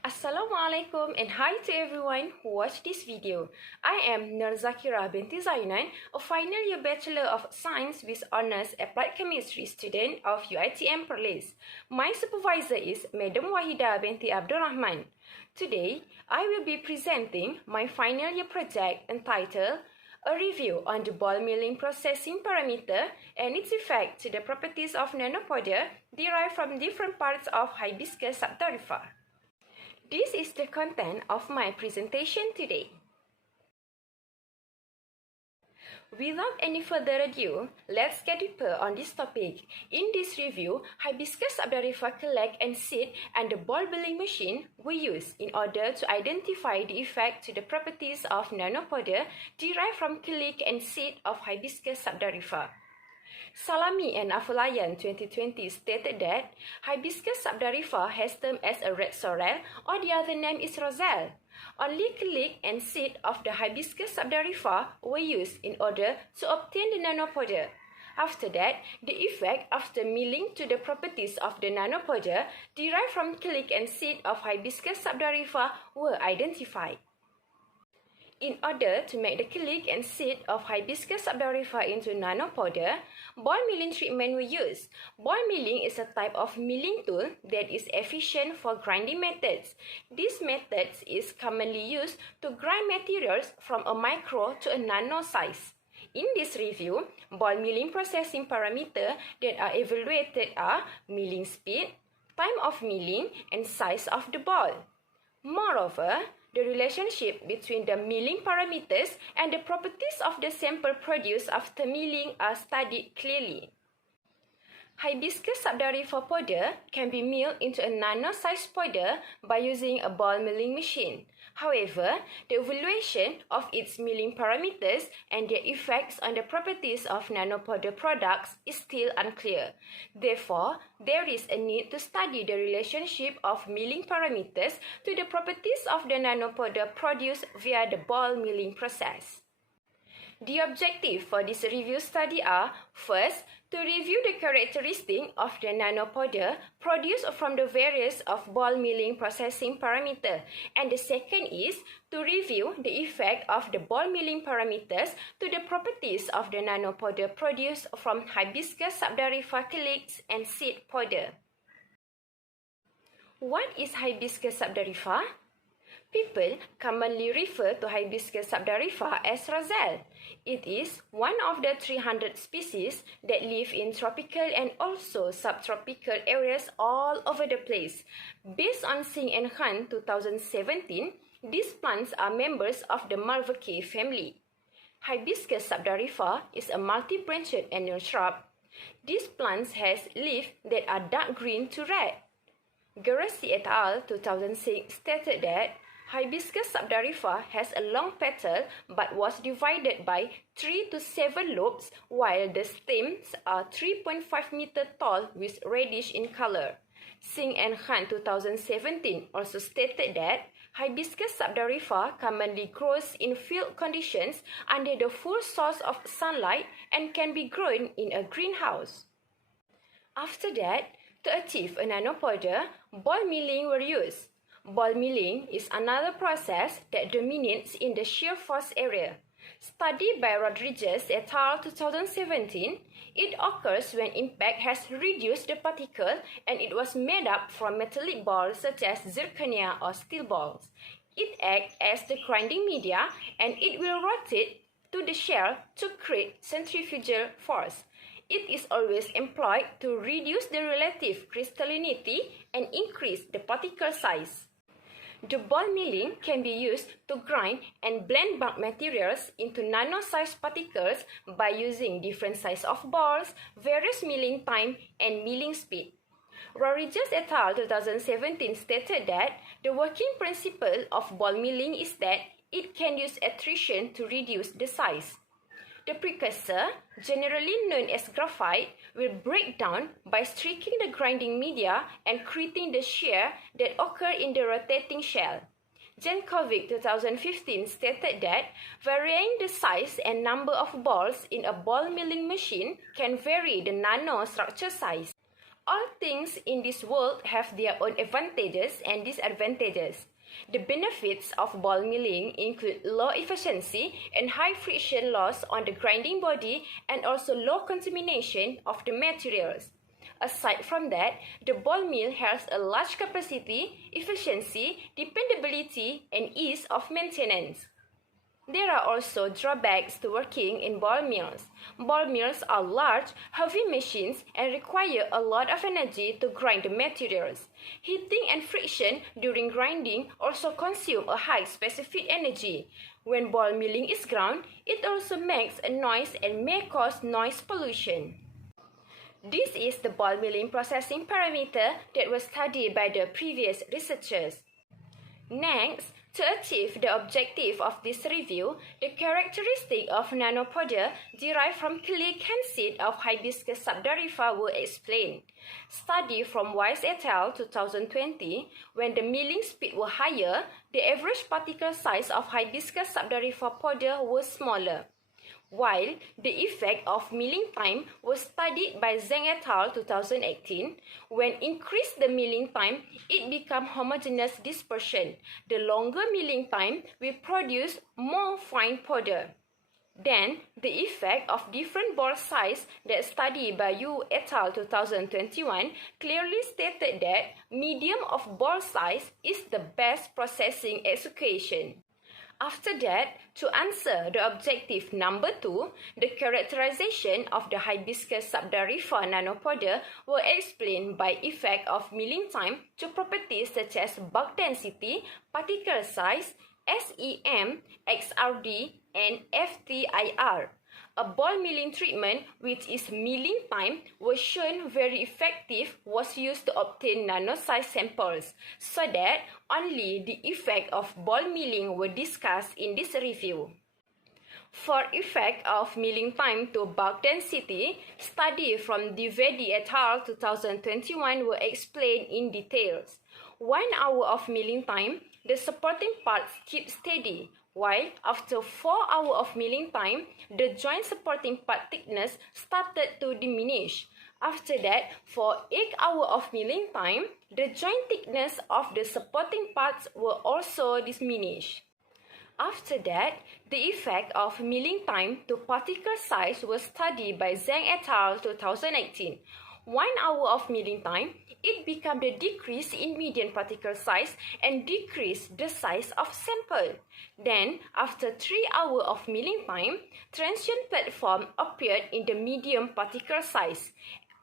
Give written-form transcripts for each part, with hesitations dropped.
Assalamualaikum and hi to everyone who watched this video. I am Nur Zakirah Binti Zainon, a final year Bachelor of Science with Honours Applied Chemistry student of UiTM Perlis. My supervisor is Madam Wahida Binti Abdul Rahman. Today, I will be presenting my final year project entitled A Review on the Ball Milling Processing Parameter and its effect to the properties of nanopowder derived from different parts of Hibiscus Sabdariffa. This is the content of my presentation today. Without any further ado, let's get deeper on this topic. In this review, Hibiscus Sabdariffa collect and seed and the ball milling machine were used in order to identify the effect to the properties of nanopowder derived from collection and seed of Hibiscus Sabdariffa. Salami and Afolayan 2020 stated that Hibiscus Sabdariffa has termed as a red sorrel, or the other name is roselle. Only collection and seed of the Hibiscus Sabdariffa were used in order to obtain the nanopowder. After that, the effect after milling to the properties of the nanopowder derived from collection and seed of Hibiscus Sabdariffa were identified. In order to make the collection and seed of Hibiscus Sabdariffa into nanopowder, ball milling treatment were used. Ball milling is a type of milling tool that is efficient for grinding methods. This method is commonly used to grind materials from a micro to a nano size. In this review, ball milling processing parameters that are evaluated are milling speed, time of milling, and size of the ball. Moreover, the relationship between the milling parameters and the properties of the sample produced after milling are studied clearly. Hibiscus Sabdariffa powder can be milled into a nano-sized powder by using a ball milling machine. However, the evaluation of its milling parameters and their effects on the properties of nanopowder products is still unclear. Therefore, there is a need to study the relationship of milling parameters to the properties of the nanopowder produced via the ball milling process. The objective for this review study are, first, to review the characteristics of the nanopowder produced from the various of ball milling processing parameter, and the second is to review the effect of the ball milling parameters to the properties of the nanopowder produced from Hibiscus Sabdariffa collects and seed powder. What is Hibiscus Sabdariffa? People commonly refer to Hibiscus Sabdariffa as roselle. It is one of the 300 species that live in tropical and also subtropical areas all over the place. Based on Singh and Khan 2017, these plants are members of the Malvaceae family. Hibiscus Sabdariffa is a multi-branched annual shrub. These plants has leaves that are dark green to red. Garasi et al. 2006 stated that Hibiscus Sabdariffa has a long petal but was divided by 3 to 7 lobes, while the stems are 3.5 meter tall with reddish in color. Singh and Khan 2017 also stated that Hibiscus Sabdariffa commonly grows in field conditions under the full source of sunlight and can be grown in a greenhouse. After that, to achieve a nanopowder, ball milling were used. Ball milling is another process that dominates in the shear force area. Studied by Rodriguez et al. 2017, it occurs when impact has reduced the particle and it was made up from metallic balls such as zirconia or steel balls. It acts as the grinding media and it will rotate to the shell to create centrifugal force. It is always employed to reduce the relative crystallinity and increase the particle size. The ball milling can be used to grind and blend bulk materials into nano-sized particles by using different size of balls, various milling time, and milling speed. Rodriguez et al. 2017 stated that the working principle of ball milling is that it can use attrition to reduce the size. The precursor, generally known as graphite, will break down by streaking the grinding media and creating the shear that occur in the rotating shell. Jankovic 2015 stated that varying the size and number of balls in a ball milling machine can vary the nanostructure size. All things in this world have their own advantages and disadvantages. The benefits of ball milling include low efficiency and high friction loss on the grinding body and also low contamination of the materials. Aside from that, the ball mill has a large capacity, efficiency, dependability, and ease of maintenance. There are also drawbacks to working in ball mills. Ball mills are large, heavy machines and require a lot of energy to grind the materials. Heating and friction during grinding also consume a high specific energy. When ball milling is ground, it also makes a noise and may cause noise pollution. This is the ball milling processing parameter that was studied by the previous researchers. Next, to achieve the objective of this review, the characteristic of nanopowder derived from clay can seed of Hibiscus Sabdariffa were explained. Study from Weiss et al. 2020, when the milling speed was higher, the average particle size of Hibiscus Sabdariffa powder was smaller. While the effect of milling time was studied by Zhang et al. 2018, when increased the milling time, it became homogeneous dispersion. The longer milling time will produce more fine powder. Then, the effect of different ball size that studied by Yu et al. 2021 clearly stated that medium of ball size is the best processing execution. After that, to answer the objective number 2, the characterization of the Hibiscus Sabdariffa nanopowder were explained by effect of milling time to properties such as bulk density, particle size, SEM, XRD, and FTIR. A ball milling treatment, which is milling time, was shown very effective, was used to obtain nano-sized samples, so that only the effect of ball milling were discussed in this review. For effect of milling time to bulk density, study from Binti et al. 2021 were explained in details. 1 hour of milling time, the supporting parts keep steady, while after 4 hours of milling time, the joint supporting part thickness started to diminish. After that, for 8 hours of milling time, the joint thickness of the supporting parts were also diminished. After that, the effect of milling time to particle size was studied by Zhang et al. 2018. 1 hour of milling time, it became the decrease in median particle size and decreased the size of sample. Then, after 3 hours of milling time, transient platform appeared in the medium particle size.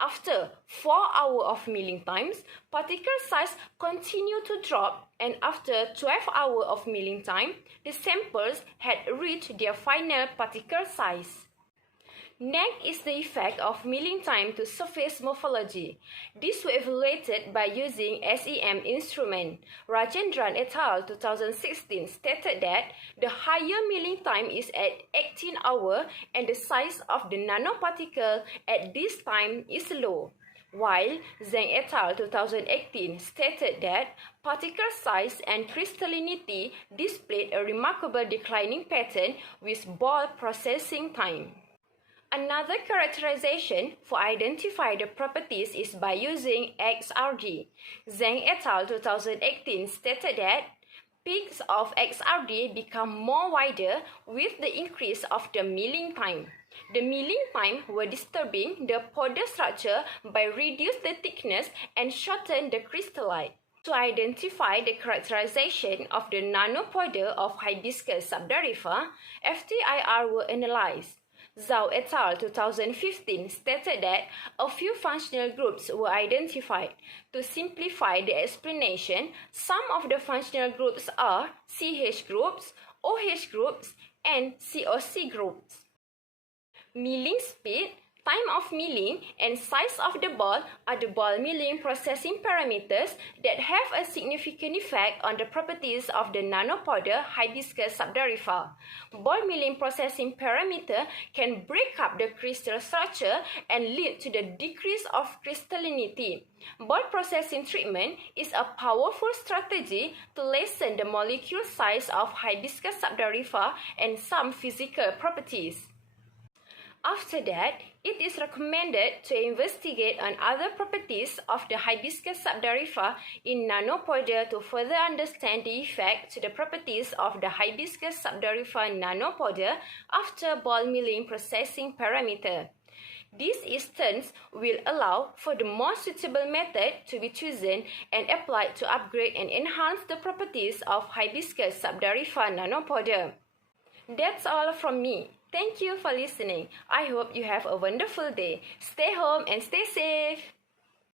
After 4 hours of milling times, particle size continued to drop, and after 12 hours of milling time, the samples had reached their final particle size. Next is the effect of milling time to surface morphology. This was evaluated by using SEM instrument. Rajendran et al. 2016 stated that the higher milling time is at 18 hours and the size of the nanoparticle at this time is low. While Zhang et al. 2018 stated that particle size and crystallinity displayed a remarkable declining pattern with ball processing time. Another characterization for identify the properties is by using XRD. Zhang et al. 2018 stated that peaks of XRD become more wider with the increase of the milling time. The milling time were disturbing the powder structure by reduce the thickness and shorten the crystallite. To identify the characterization of the nanopowder of Hibiscus Sabdariffa, FTIR were analyzed. Zhao et al. 2015 stated that a few functional groups were identified. To simplify the explanation, some of the functional groups are CH groups, OH groups, and COC groups. Milling speed, time of milling, and size of the ball are the ball milling processing parameters that have a significant effect on the properties of the nanopowder Hibiscus Sabdariffa. Ball milling processing parameter can break up the crystal structure and lead to the decrease of crystallinity. Ball processing treatment is a powerful strategy to lessen the molecule size of Hibiscus Sabdariffa and some physical properties. After that, it is recommended to investigate on other properties of the Hibiscus Sabdariffa in Nanopwder to further understand the effect to the properties of the Hibiscus Sabdariffa nanopowder after ball milling processing parameter. This instance will allow for the more suitable method to be chosen and applied to upgrade and enhance the properties of Hibiscus Sabdariffa nanopowder. That's all from me. Thank you for listening. I hope you have a wonderful day. Stay home and stay safe.